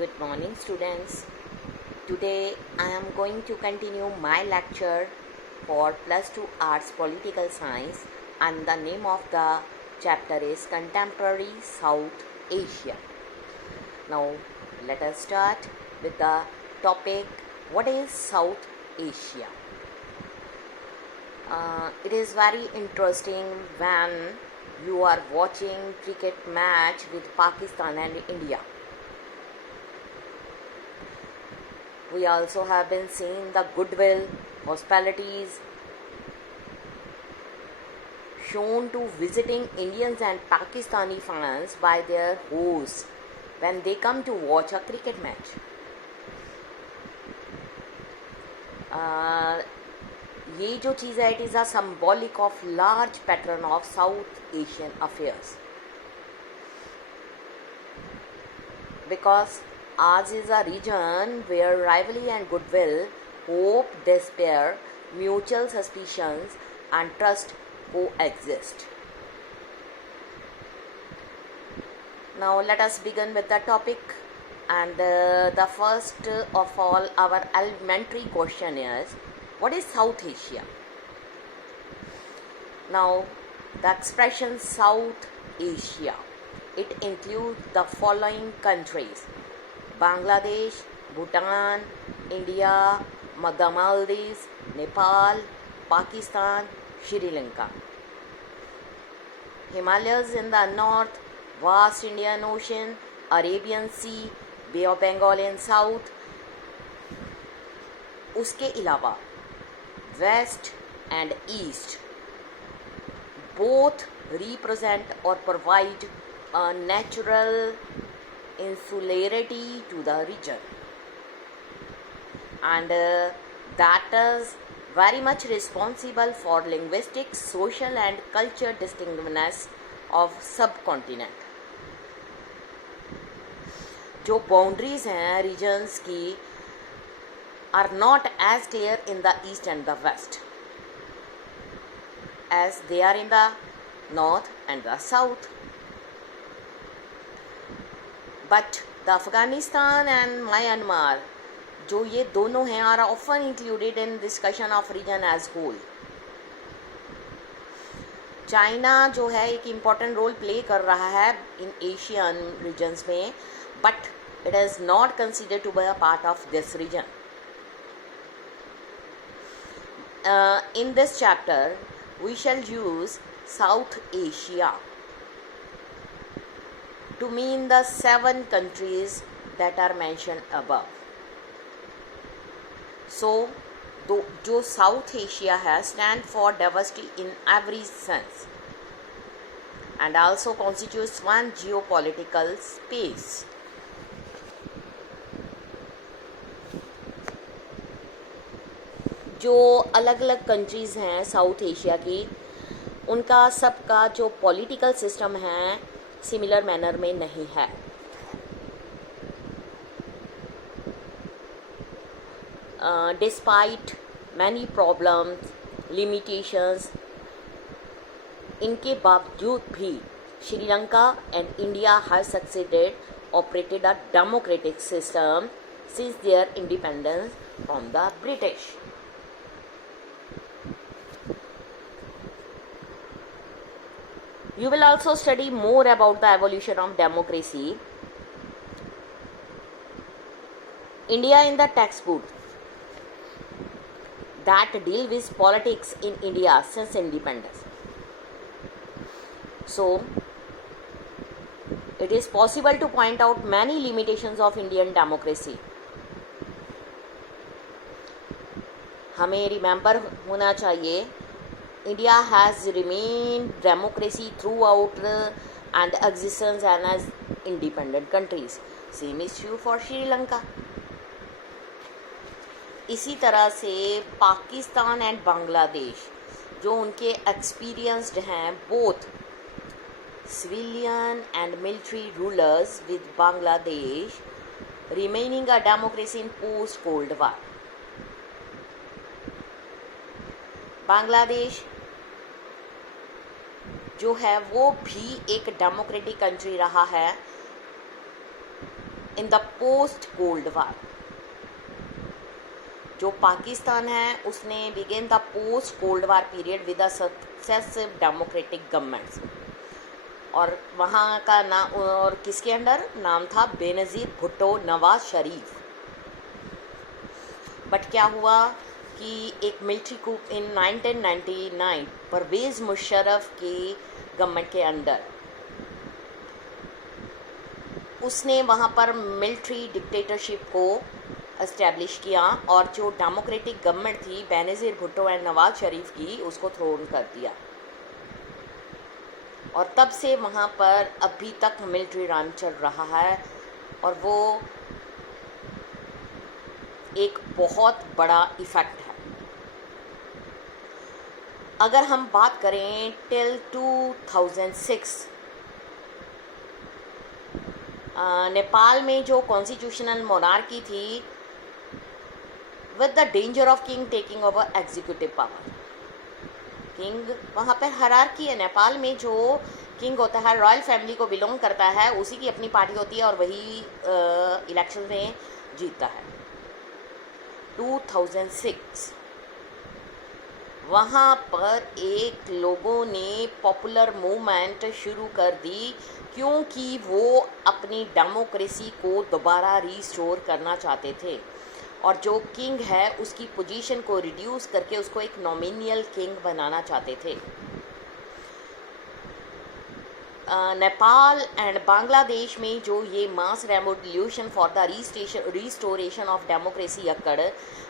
Good morning, students. Today I am going to continue my lecture for Plus 2 Arts Political Science, and the name of the chapter is Contemporary South Asia. Now let us start with the topic, what is South Asia? It is very interesting when you are watching cricket match with Pakistan and India. We also have been seeing the goodwill, hospitalities shown to visiting Indians and Pakistani fans by their hosts when they come to watch a cricket match. ये जो चीज़ है, it is a symbolic of large pattern of South Asian affairs, because ours is a region where rivalry and goodwill, hope, despair, mutual suspicions and trust coexist. Now let us begin with the topic, and the first of all, our elementary question is, what is South Asia? Now the expression South Asia, it includes the following countries: Bangladesh, Bhutan, India, the Maldives, Nepal, Pakistan, Sri Lanka. Himalayas in the north, vast Indian Ocean, Arabian Sea, Bay of Bengal in south. उसके अलावा west and east both represent or provide a natural insularity to the region, and that is very much responsible for linguistic, social and culture distinctiveness of subcontinent. जो boundaries हैं regions की are not as clear in the east and the west as they are in the north and the south. But the Afghanistan and Myanmar, जो ये दोनों हैं, are often included in discussion of region as whole. China जो है एक important role play कर रहा है in Asian regions में, but it is not considered to be a part of this region. In this chapter, we shall use South Asia to mean the 7 countries that are mentioned above. So, जो South Asia has stand for diversity in every sense and also constitutes one geopolitical space. जो अलग अलग countries हैं south Asia की, उनका सबका जो political system है सिमिलर मैनर में नहीं है. डिस्पाइट मैनी प्रॉब्लम्स, लिमिटेशंस, इनके बावजूद भी Sri Lanka and India have succeeded operated a democratic system since their independence from the British. You will also study more about the evolution of democracy. India in the textbook that deal with politics in India since independence. So, it is possible to point out many limitations of Indian democracy. हमें remember होना चाहिए, India has remained democracy throughout and existence and as independent countries. Same is true for Sri Lanka. इसी तरह से Pakistan and Bangladesh जो उनके experienced हैं, both civilian and military rulers, with Bangladesh remaining a democracy in post Cold War. Bangladesh जो है वो भी एक डेमोक्रेटिक कंट्री रहा है in the post cold war. जो पाकिस्तान है उसने began the post cold war period with the successive democratic governments, और वहाँ का नाम और किसके अंडर नाम था, बेनज़ीर भुट्टो, नवाज शरीफ। बट क्या हुआ कि एक military coup in 1999 Pervez Musharraf की गवर्नमेंट के अंडर उसने वहाँ पर मिलिट्री डिक्टेटरशिप को इस्टेब्लिश किया, और जो डेमोक्रेटिक गवर्नमेंट थी बेनज़ीर भुट्टो एंड नवाज शरीफ की, उसको थ्रोन कर दिया। और तब से वहाँ पर अभी तक मिलिट्री राज चल रहा है, और वो एक बहुत बड़ा इफ़ेक्ट है। अगर हम बात करें टिल 2006 नेपाल में जो कॉन्स्टिट्यूशनल मोनार्की थी, with the danger of king taking over executive power. King वहाँ पर हायरार्की है। नेपाल में जो किंग होता है रॉयल फैमिली को बिलोंग करता है, उसी की अपनी पार्टी होती है और वही इलेक्शन में जीतता है। 2006 वहाँ पर एक लोगों ने पॉपुलर मूवमेंट शुरू कर दी, क्योंकि वो अपनी डेमोक्रेसी को दोबारा रिस्टोर करना चाहते थे, और जो किंग है उसकी पोजीशन को रिड्यूस करके उसको एक नॉमिनियल किंग बनाना चाहते थे। नेपाल एंड बांग्लादेश में जो ये mass revolution for the restoration of democracy अक्कड़,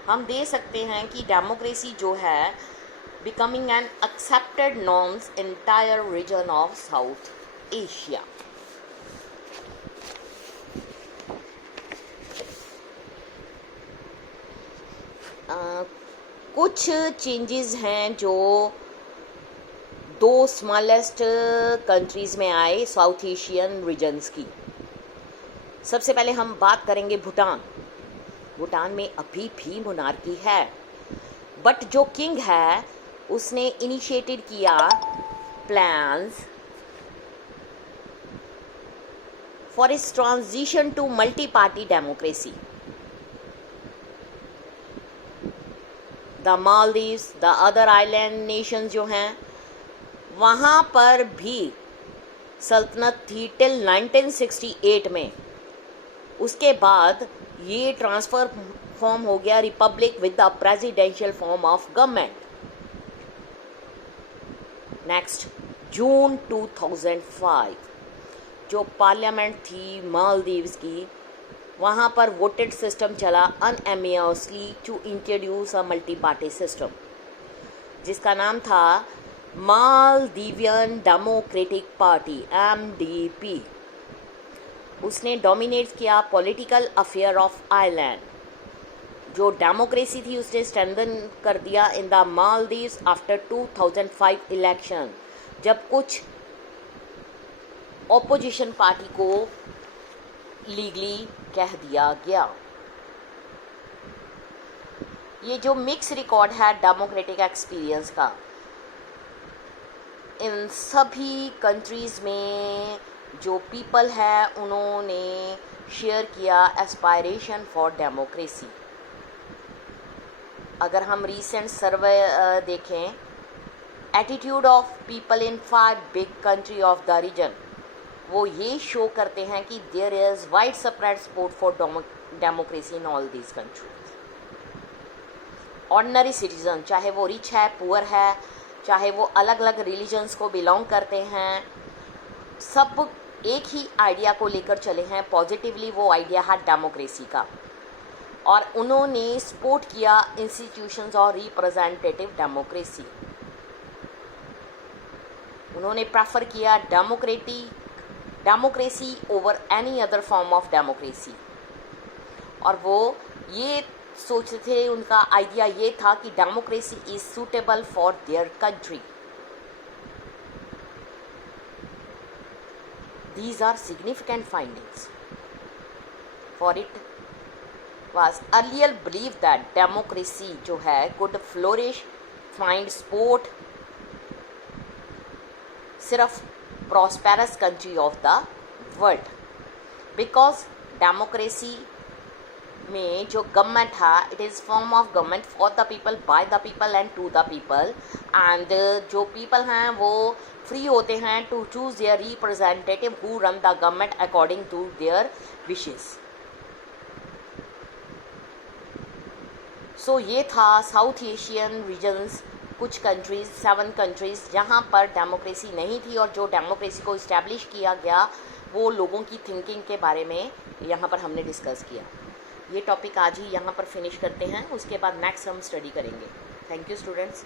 हम दे सकते हैं कि डेमोक्रेसी जो है becoming an accepted norms entire region of South Asia. कुछ चेंजेस हैं जो दो स्मॉलेस्ट कंट्रीज़ में आए साउथ एशियन रीजन्स की। सबसे पहले हम बात करेंगे भूटान। भूटान में अभी भी मोनार्की है, बट जो किंग है उसने इनिशिएटेड किया plans for its transition to multi party democracy. The Maldives, the other island nations जो हैं, वहाँ पर भी सल्तनत थी टिल 1968 में। उसके बाद ये ट्रांसफ़र फॉर्म हो गया republic with the presidential form of government. Next, June 2005 जो पार्लियामेंट थी मालदीव्स की, वहाँ पर वोटेड सिस्टम चला unanimously to introduce a multi party system, जिसका नाम था मालदीवियन डेमोक्रेटिक पार्टी MDP। उसने डोमिनेट किया पॉलिटिकल अफेयर ऑफ आइलैंड। जो डेमोक्रेसी थी उसने स्ट्रेंथन कर दिया in the Maldives after 2005 election, जब कुछ ऑपोजिशन पार्टी को लीगली कह दिया गया। ये जो मिक्स रिकॉर्ड है डेमोक्रेटिक एक्सपीरियंस का, इन सभी कंट्रीज़ में जो पीपल है उन्होंने शेयर किया एस्पायरेशन फॉर डेमोक्रेसी। अगर हम रीसेंट सर्वे देखें, attitude of people in 5 big country of the region, वो ये शो करते हैं कि there is wide spread support for democracy in all these countries. Ordinary citizen, चाहे वो रिच है, पुअर है, चाहे वो अलग अलग रिलीजन्स को बिलोंग करते हैं, सब एक ही आइडिया को लेकर चले हैं पॉजिटिवली। वो आइडिया है डेमोक्रेसी का, और उन्होंने सपोर्ट किया इंस्टीट्यूशंस और रिप्रेजेंटेटिव डेमोक्रेसी। उन्होंने प्रेफर किया democracy over any other form of democracy, और वो ये सोचते थे, उनका आइडिया ये था कि democracy is suitable for their country. These are significant findings, for it was earlier believed that democracy जो है could flourish, find support सिर्फ prosperous country of the world, because democracy में जो गवर्नमेंट था, it is form of government for the people, by the people and to the people, and जो people हैं वो free होते हैं to choose their representative who run the government according to their wishes. So ये था South Asian regions, कुछ countries, 7 countries जहाँ पर डेमोक्रेसी नहीं थी, और जो डेमोक्रेसी को इस्टेब्लिश किया गया वो लोगों की थिंकिंग के बारे में यहाँ पर हमने डिस्कस किया। ये टॉपिक आज ही यहाँ पर फिनिश करते हैं, उसके बाद नेक्स्ट हम स्टडी करेंगे। Thank you students.